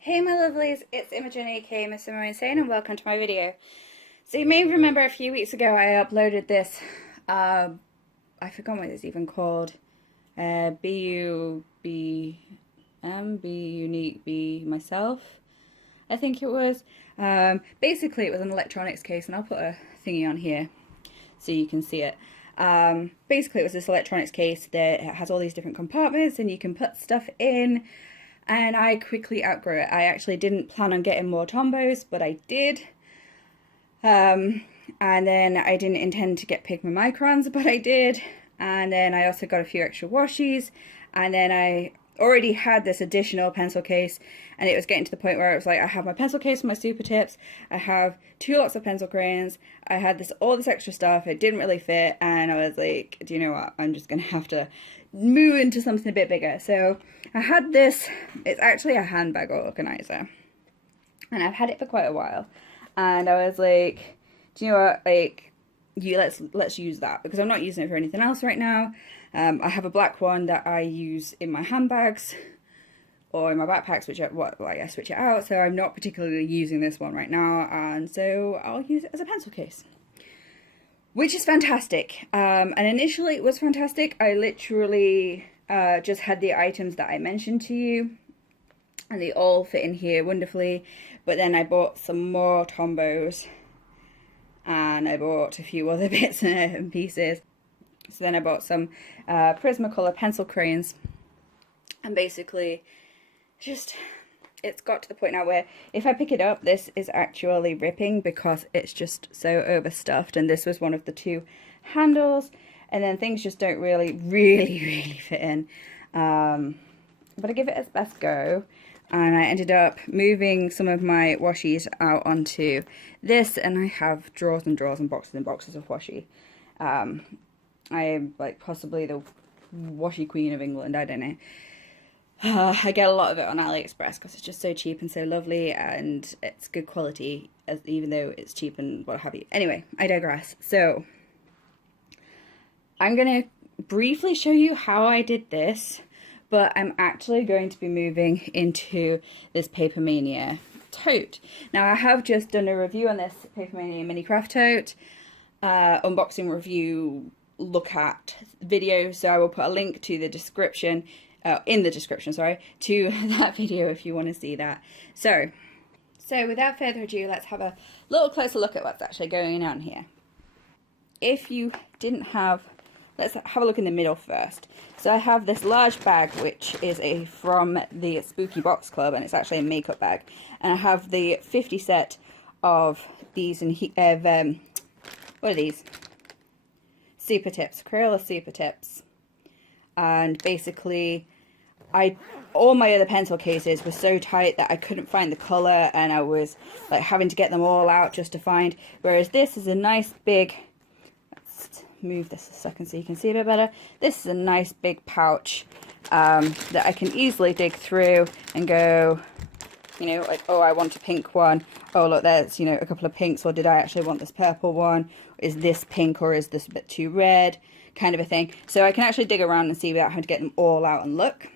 Hey my lovelies, it's Imogen aka missimoinsane and welcome to my video. So you may remember a few weeks ago I uploaded this, I forgot what it's even called, BuBM, Be Unique, Be Myself, I think it was. Basically it was an electronics case, and I'll put a thingy on here so you can see it. Basically it was this electronics case that has all these different compartments and you can put stuff in. And I quickly outgrew it. I actually didn't plan on getting more Tombos, but I did. And then I didn't intend to get Pigma Microns, but I did. And then I also got a few extra washies. And then I already had this additional pencil case. And it was getting to the point where it was like, I have my pencil case for my super tips. I have 2 lots of pencil crayons. I had all this extra stuff. It didn't really fit. And I was like, do you know what? I'm just going to have to move into something a bit bigger. So I had this, it's actually a handbag organizer, and I've had it for quite a while, and I was like, do you know what, like, let's use that, because I'm not using it for anything else right now. I have a black one that I use in my handbags or in my backpacks, I switch it out, so I'm not particularly using this one right now, and so I'll use it as a pencil case, which is fantastic. And initially it was fantastic. I literally just had the items that I mentioned to you, and they all fit in here wonderfully. But then I bought some more Tombos, and I bought a few other bits and pieces. So then I bought some Prismacolor pencil crayons, and basically just, it's got to the point now where if I pick it up, this is actually ripping because it's just so overstuffed, and this was one of the 2 handles, and then things just don't really fit in. But I give it its best go, and I ended up moving some of my washies out onto this, and I have drawers and drawers and boxes of washi. I am like possibly the washi queen of England, I don't know. I get a lot of it on AliExpress because it's just so cheap and so lovely, and it's good quality, even though it's cheap and what have you. Anyway, I digress. So I'm going to briefly show you how I did this, but I'm actually going to be moving into this Papermania tote. Now I have just done a review on this Papermania mini craft tote, unboxing review look at video, so I will put a link to the description, in the description, sorry, to that video if you want to see that. So without further ado, let's have a little closer look at what's actually going on here. If you didn't have, let's have a look in the middle first. So I have this large bag, which is from the Spooky Box Club, and it's actually a makeup bag. And I have the 50 set of these, and what are these? Super tips, Crayola super tips. And basically, all my other pencil cases were so tight that I couldn't find the colour, and I was like having to get them all out just to find. Whereas this is a nice big, let's move this a second so you can see a bit better. This is a nice big pouch that I can easily dig through and go, you know, like, oh, I want a pink one. Oh, look, there's, you know, a couple of pinks. Or did I actually want this purple one? Is this pink, or is this a bit too red? Kind of a thing. So I can actually dig around and see without having to get them all out and look.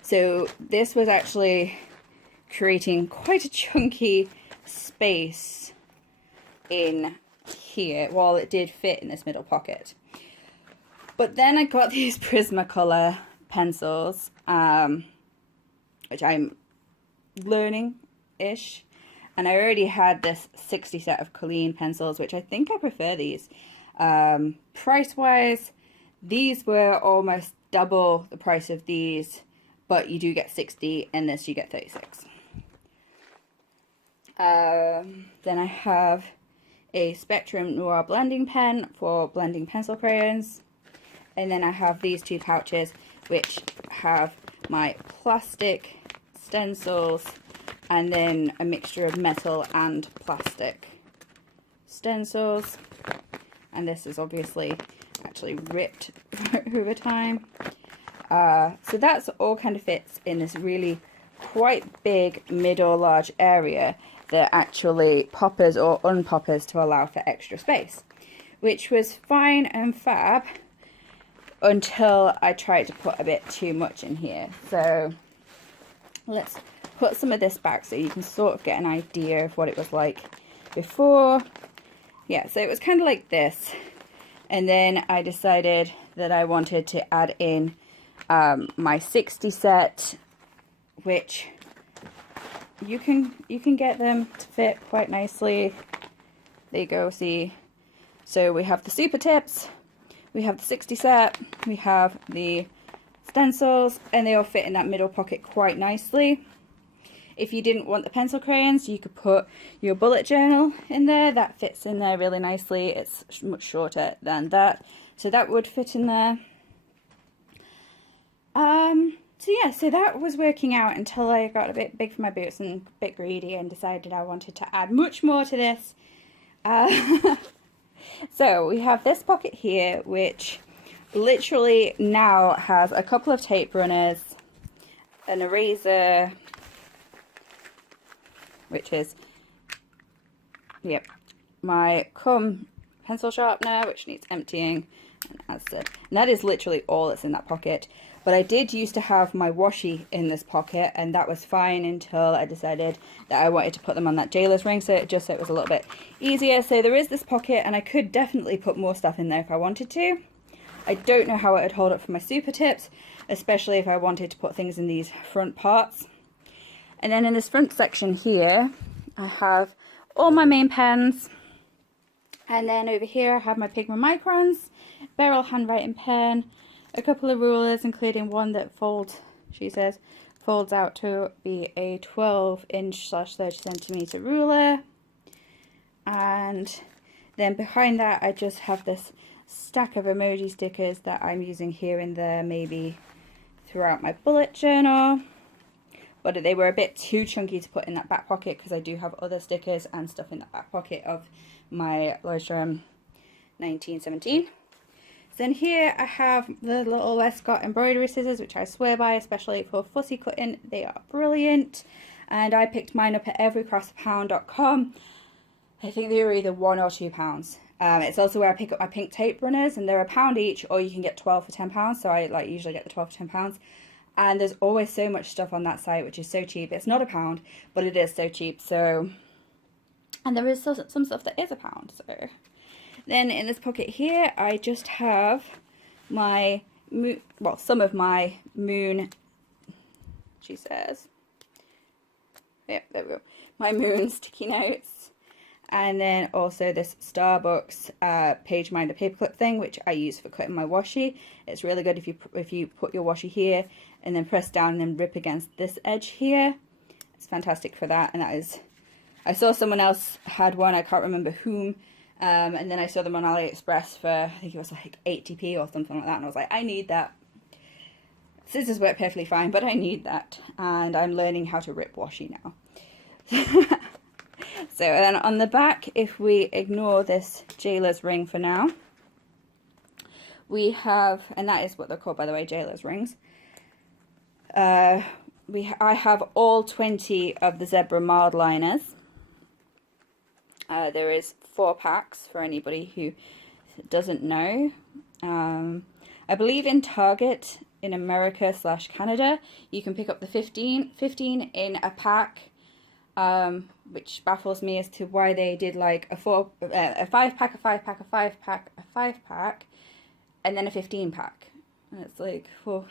So this was actually creating quite a chunky space in here, while it did fit in this middle pocket. But then I got these Prismacolor pencils, which I'm learning-ish, and I already had this 60 set of Colleen pencils, which I think I prefer these. Price-wise, these were almost double the price of these, but you do get 60, and this you get 36. Then I have a Spectrum Noir blending pen for blending pencil crayons, and then I have these 2 pouches, which have my plastic stencils, and then a mixture of metal and plastic stencils. And this is obviously actually ripped over time. So that's all kind of fits in this really quite big mid or large area that actually poppers or unpoppers to allow for extra space, which was fine and fab until I tried to put a bit too much in here. So let's put some of this back so you can sort of get an idea of what it was like before. Yeah, so it was kind of like this. And then I decided that I wanted to add in my 60 set, which you can get them to fit quite nicely. There you go, see. So we have the super tips, we have the 60 set, we have the stencils, and they all fit in that middle pocket quite nicely. If you didn't want the pencil crayons, you could put your bullet journal in there. That fits in there really nicely. It's much shorter than that, so that would fit in there. So yeah, so that was working out until I got a bit big for my boots and a bit greedy and decided I wanted to add much more to this. So we have this pocket here, which literally now has a couple of tape runners, an eraser, which is, yep, my pencil sharpener, which needs emptying, and acid. And that is literally all that's in that pocket. But I did used to have my washi in this pocket, and that was fine until I decided that I wanted to put them on that jailer's ring, so it was a little bit easier. So there is this pocket, and I could definitely put more stuff in there if I wanted to. I don't know how it would hold up for my super tips, especially if I wanted to put things in these front parts. And then in this front section here, I have all my main pens. And then over here I have my Pigma Microns, Beryl handwriting pen, a couple of rulers, including one that folds out to be a 12" / 30" ruler. And then behind that I just have this stack of emoji stickers that I'm using here and there, maybe throughout my bullet journal. But they were a bit too chunky to put in that back pocket because I do have other stickers and stuff in that back pocket of my Leuchtturm 1917. Then here I have the little Lescott embroidery scissors, which I swear by, especially for fussy cutting. They are brilliant. And I picked mine up at everycraftspound.com. I think they were either £1 or £2. It's also where I pick up my pink tape runners, and they're £1 each, or you can get 12 for £10. So I usually get the 12 for £10. And there's always so much stuff on that site, which is so cheap. It's not £1, but it is so cheap. So, and there is some stuff that is £1. So, then in this pocket here, I just have my some of my moon. She says, yep, there we go. My moon sticky notes, and then also this Starbucks page minder paperclip thing, which I use for cutting my washi. It's really good if you put your washi here and then press down and then rip against this edge here. It's fantastic for that. And that is, I saw someone else had one, I can't remember whom, and then I saw them on AliExpress for, I think it was like 80p or something like that, and I was like, I need that. Scissors work perfectly fine, but I need that, and I'm learning how to rip washi now. So then on the back, if we ignore this jailer's ring for now, we have, and that is what they're called, by the way, jailer's rings. I have all 20 of the zebra mild liners. There is 4 packs for anybody who doesn't know. I believe in Target in America / Canada, you can pick up the 15 in a pack, which baffles me as to why they did like a 5 pack, a 5 pack, a 5 pack, a 5 pack, and then a 15 pack. And it's like, well,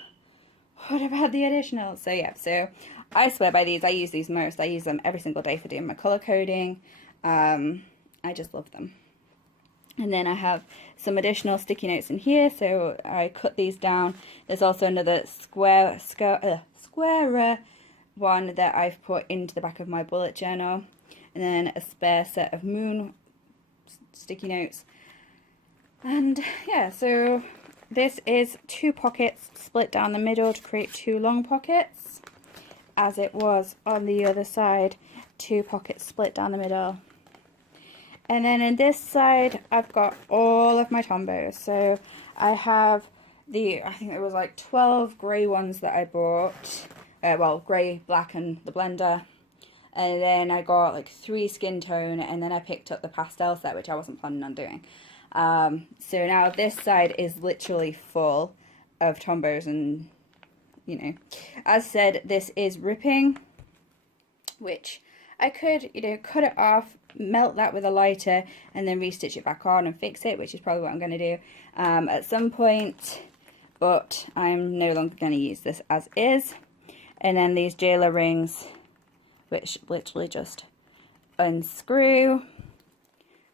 what about the additional? So yeah, so I swear by these. I use these most. I use them every single day for doing my color coding. I just love them. And then I have some additional sticky notes in here, so I cut these down. There's also another squarer one that I've put into the back of my bullet journal, and then a spare set of moon sticky notes. And yeah, so this is 2 pockets split down the middle to create 2 long pockets, as it was on the other side, 2 pockets split down the middle. And then in this side, I've got all of my Tombos. So I have I think it was like 12 grey ones that I bought. Well, grey, black, and the blender. And then I got like 3 skin tone, and then I picked up the pastel set, which I wasn't planning on doing. So now this side is literally full of Tombos, and, you know, as said, this is ripping. which I could, you know, cut it off, melt that with a lighter, and then restitch it back on and fix it, which is probably what I'm going to do at some point, but I'm no longer going to use this as is. And then these jailer rings, which literally just unscrew,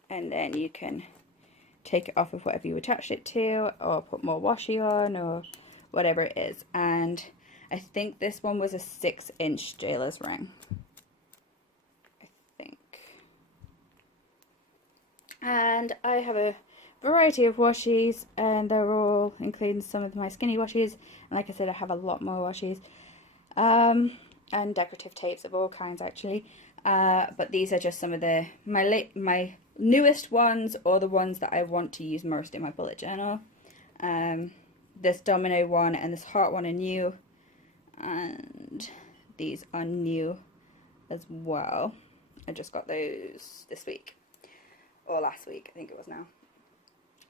and then you can take it off of whatever you attached it to, or put more washi on, or whatever it is. And I think this one was a 6-inch jailer's ring, I think. And I have a variety of washies, and they're all, including some of my skinny washies, and like I said, I have a lot more washies, and decorative tapes of all kinds actually, but these are just some of the my newest ones, or the ones that I want to use most in my bullet journal. This domino one and this heart one are new, and these are new as well. I just got those this week, or last week I think it was now.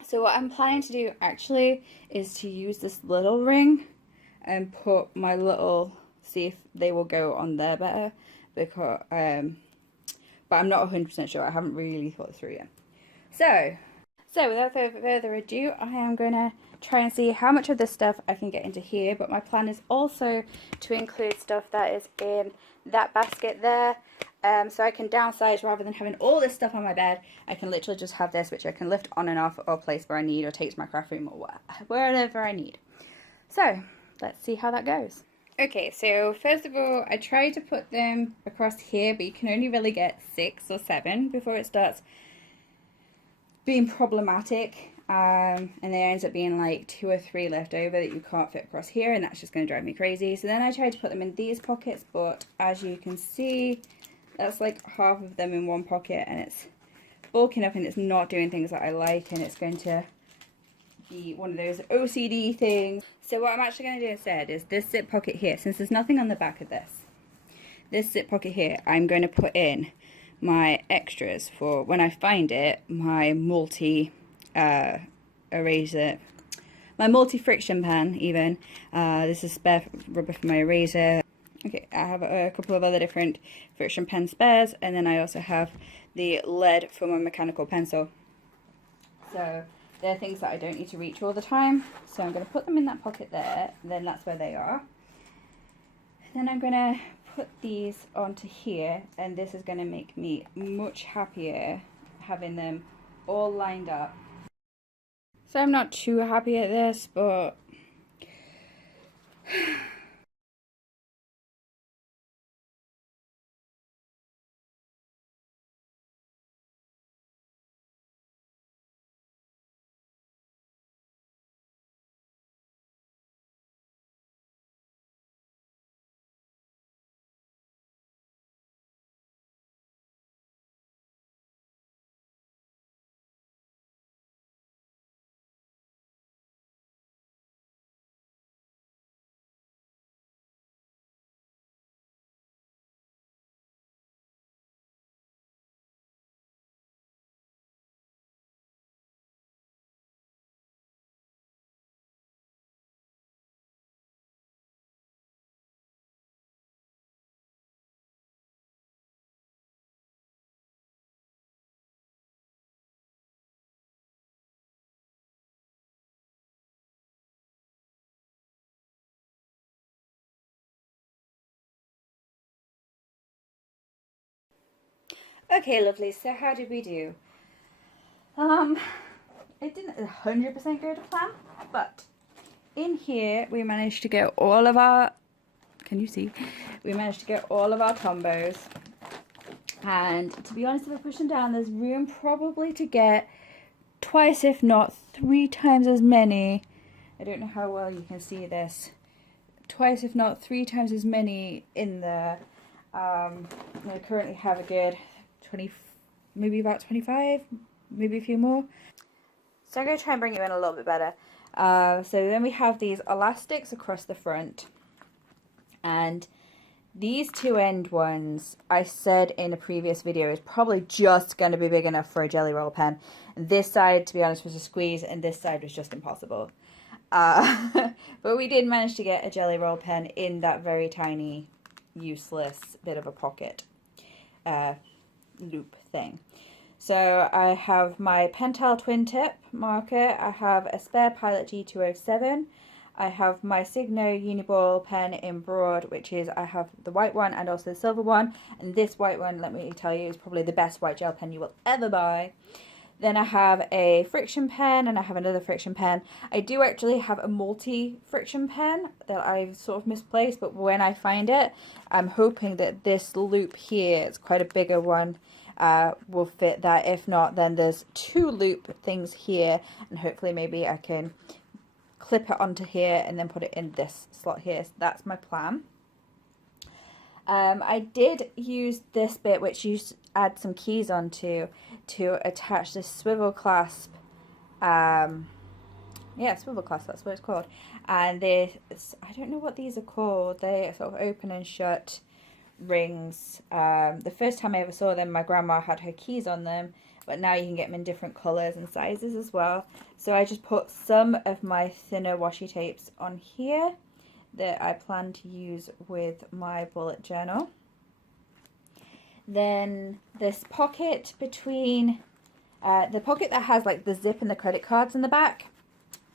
So what I'm planning to do actually is to use this little ring and put my little, see if they will go on there better, because but I'm not 100% sure. I haven't really thought this through yet. So without further ado, I am going to try and see how much of this stuff I can get into here, but my plan is also to include stuff that is in that basket there, so I can downsize. Rather than having all this stuff on my bed, I can literally just have this, which I can lift on and off, or place where I need, or take to my craft room, or wherever I need. So let's see how that goes. Okay, so first of all, I tried to put them across here, but you can only really get 6 or 7 before it starts being problematic, and there ends up being like 2 or 3 left over that you can't fit across here, and that's just going to drive me crazy. So then I tried to put them in these pockets, but as you can see, that's like half of them in one pocket, and it's bulking up and it's not doing things that I like, and it's going to be one of those OCD things. So what I'm actually going to do instead is this zip pocket here, since there's nothing on the back of this zip pocket here, I'm going to put in my extras for when I find it, my eraser, my multi-friction pen even. This is spare rubber for my eraser. Okay, I have a couple of other different friction pen spares, and then I also have the lead for my mechanical pencil. So they're things that I don't need to reach all the time. So I'm going to put them in that pocket there, and then that's where they are. Then I'm going to put these onto here, and this is going to make me much happier having them all lined up. So I'm not too happy at this, but okay, lovely. So how did we do? It didn't 100% go to plan, but in here we managed to get all of our, can you see? We managed to get all of our combos, and to be honest, if I push them down, there's room probably to get twice, if not 3 times as many. I don't know how well you can see this. Twice, if not 3 times as many in there. I currently have a good 20, maybe about 25, maybe a few more. So I'm going to try and bring you in a little bit better. So then we have these elastics across the front, and these 2 end ones, I said in a previous video, is probably just going to be big enough for a jelly roll pen. This side, to be honest, was a squeeze, and this side was just impossible. But we did manage to get a jelly roll pen in that very tiny useless bit of a pocket loop thing. So I have my Pentel twin tip marker, I have a spare Pilot G207, I have my Signo Uniball pen in broad, which is, I have the white one and also the silver one, and this white one, let me tell you, is probably the best white gel pen you will ever buy. Then I have a friction pen and I have another friction pen. I do actually have a multi-friction pen that I've sort of misplaced, but when I find it, I'm hoping that this loop here, it's quite a bigger one, will fit that. If not, then there's two loop things here, and hopefully maybe I can clip it onto here and then put it in this slot here. So that's my plan. I did use this bit, which you add some keys onto, to attach this swivel clasp. Yeah, swivel clasp, that's what it's called. And this, I don't know what these are called. They sort of open and shut rings. The first time I ever saw them, my grandma had her keys on them, but now you can get them in different colours and sizes as well. So I just put some of my thinner washi tapes on here that I plan to use with my bullet journal. Then this pocket between, the pocket that has like the zip and the credit cards in the back,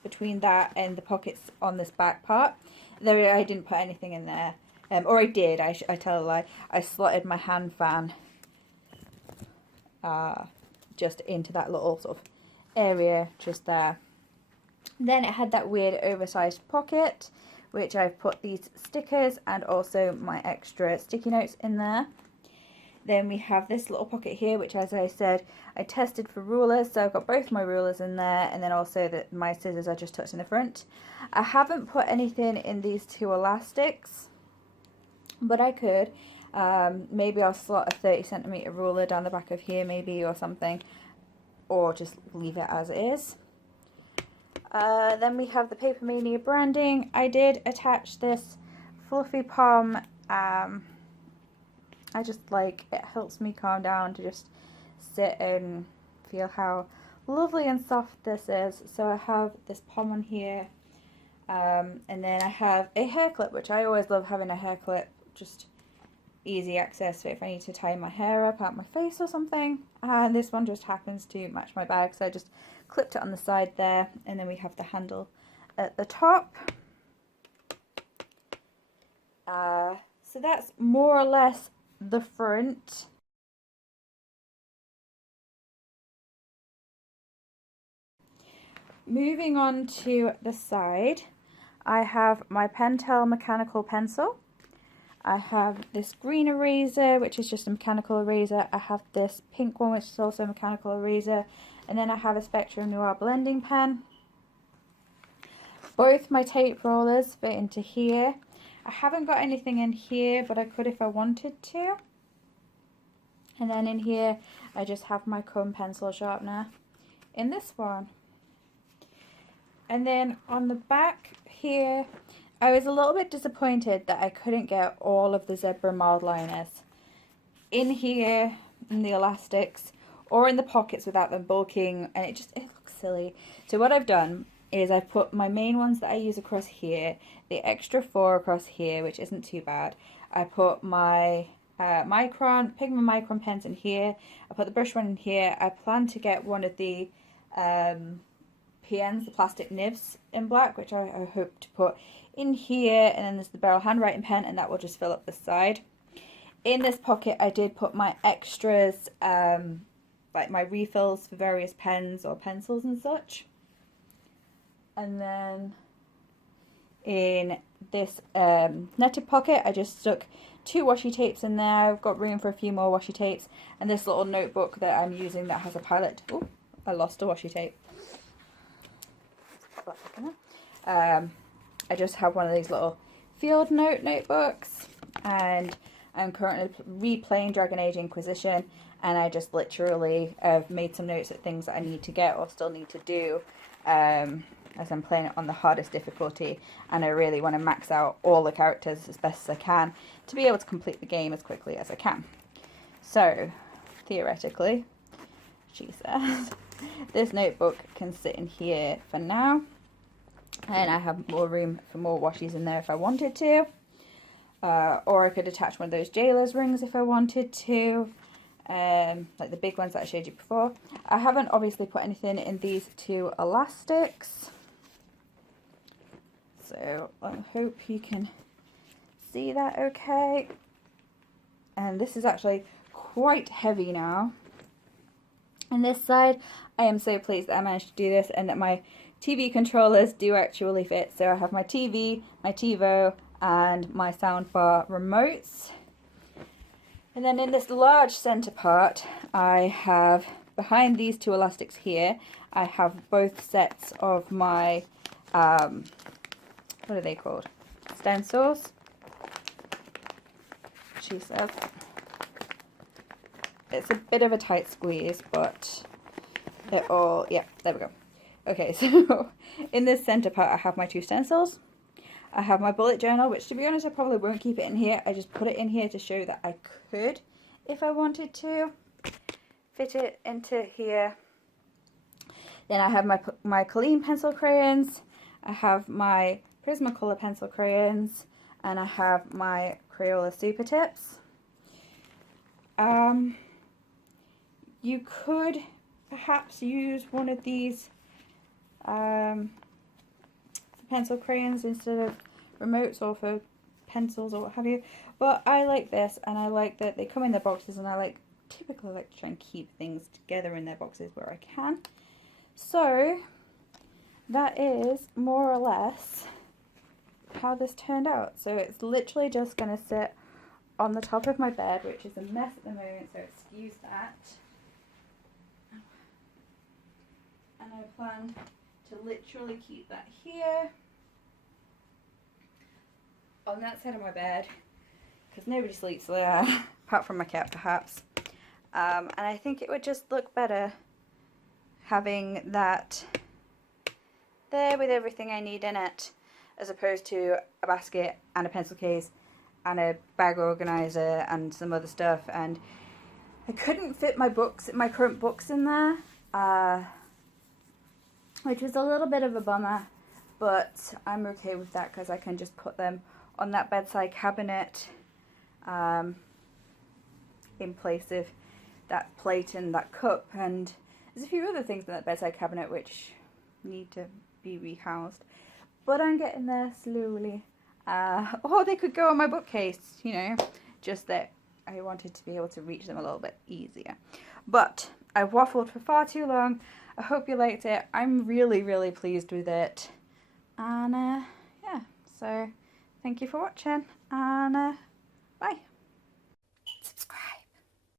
between that and the pockets on this back part, there I didn't put anything in there. Or I did, I tell a lie, I slotted my hand fan just into that little sort of area just there. Then it had that weird oversized pocket, which I've put these stickers and also my extra sticky notes in there. Then we have this little pocket here, which, as I said, I tested for rulers, so I've got both my rulers in there, and then also my scissors I just tucked in the front. I haven't put anything in these two elastics, but I could. Maybe I'll slot a 30cm ruler down the back of here maybe, or something, or just leave it as it is. Then we have the Papermania Branding. I did attach this fluffy palm. I just like, it helps me calm down to just sit and feel how lovely and soft this is. So I have this palm on here, and then I have a hair clip, which I always love having a hair clip, just easy access for if I need to tie my hair up out my face or something. And this one just happens to match my bag, so I just clipped it on the side there, and then we have the handle at the top. So that's more or less the front. Moving on to the side, I have my Pentel mechanical pencil. I have this green eraser, which is just a mechanical eraser. I have this pink one, which is also a mechanical eraser. And then I have a Spectrum Noir blending pen. Both my tape rollers fit into here. I haven't got anything in here, but I could if I wanted to. And then in here, I just have my comb pencil sharpener in this one. And then on the back here, I was a little bit disappointed that I couldn't get all of the zebra mild liners in here, in the elastics, or in the pockets without them bulking, and it looks silly. So what I've done is I've put my main ones that I use across here, the extra 4 across here, which isn't too bad. I put my Pigment Micron pens in here. I put the brush one in here. I plan to get one of the PNs, the plastic nibs in black, which I hope to put in here. And then there's the barrel handwriting pen, and that will just fill up the side. In this pocket I did put my extras, like my refills for various pens or pencils and such. And then in this netted pocket I just stuck 2 washi tapes in there. I've got room for a few more washi tapes, and this little notebook that I'm using that has a pilot. Oh, I lost a washi tape. I just have one of these little field notebooks, and I'm currently replaying Dragon Age Inquisition, and I just literally have made some notes of things that I need to get or still need to do, as I'm playing it on the hardest difficulty, and I really want to max out all the characters as best as I can to be able to complete the game as quickly as I can. So theoretically, she says, this notebook can sit in here for now, and I have more room for more washies in there if I wanted to. or I could attach one of those jailer's rings if I wanted to, like the big ones that I showed you before. I haven't obviously put anything in these two elastics, so I hope you can see that okay. And this is actually quite heavy now. And this side, I am so pleased that I managed to do this and that my TV controllers do actually fit. So I have my TV, my TiVo, and my soundbar remotes. And then in this large center part, I have, behind these two elastics here, I have both sets of my, what are they called? Stencils. She says. It's a bit of a tight squeeze, but they're all, yeah, there we go. Okay, so in this center part, I have my two stencils. I have my bullet journal, which to be honest, I probably won't keep it in here. I just put it in here to show that I could, if I wanted to, fit it into here. Then I have my Colleen pencil crayons. I have my Prismacolor pencil crayons. And I have my Crayola Super Tips. You could perhaps use one of these pencil crayons instead of remotes or for pencils or what have you, but I like this, and I like that they come in their boxes, and I typically like to try and keep things together in their boxes where I can. So that is more or less how this turned out. So it's literally just going to sit on the top of my bed, which is a mess at the moment, so excuse that. And I plan to literally keep that here on that side of my bed, because nobody sleeps there apart from my cat perhaps, and I think it would just look better having that there with everything I need in it, as opposed to a basket and a pencil case and a bag organizer and some other stuff. And I couldn't fit my books, my current books in there, which was a little bit of a bummer, but I'm okay with that because I can just put them on that bedside cabinet in place of that plate and that cup, and there's a few other things in that bedside cabinet which need to be rehoused, but I'm getting there slowly. Or they could go on my bookcase, you know, just that I wanted to be able to reach them a little bit easier. But I've waffled for far too long. I hope you liked it. I'm really, really pleased with it. And yeah, so thank you for watching, and bye.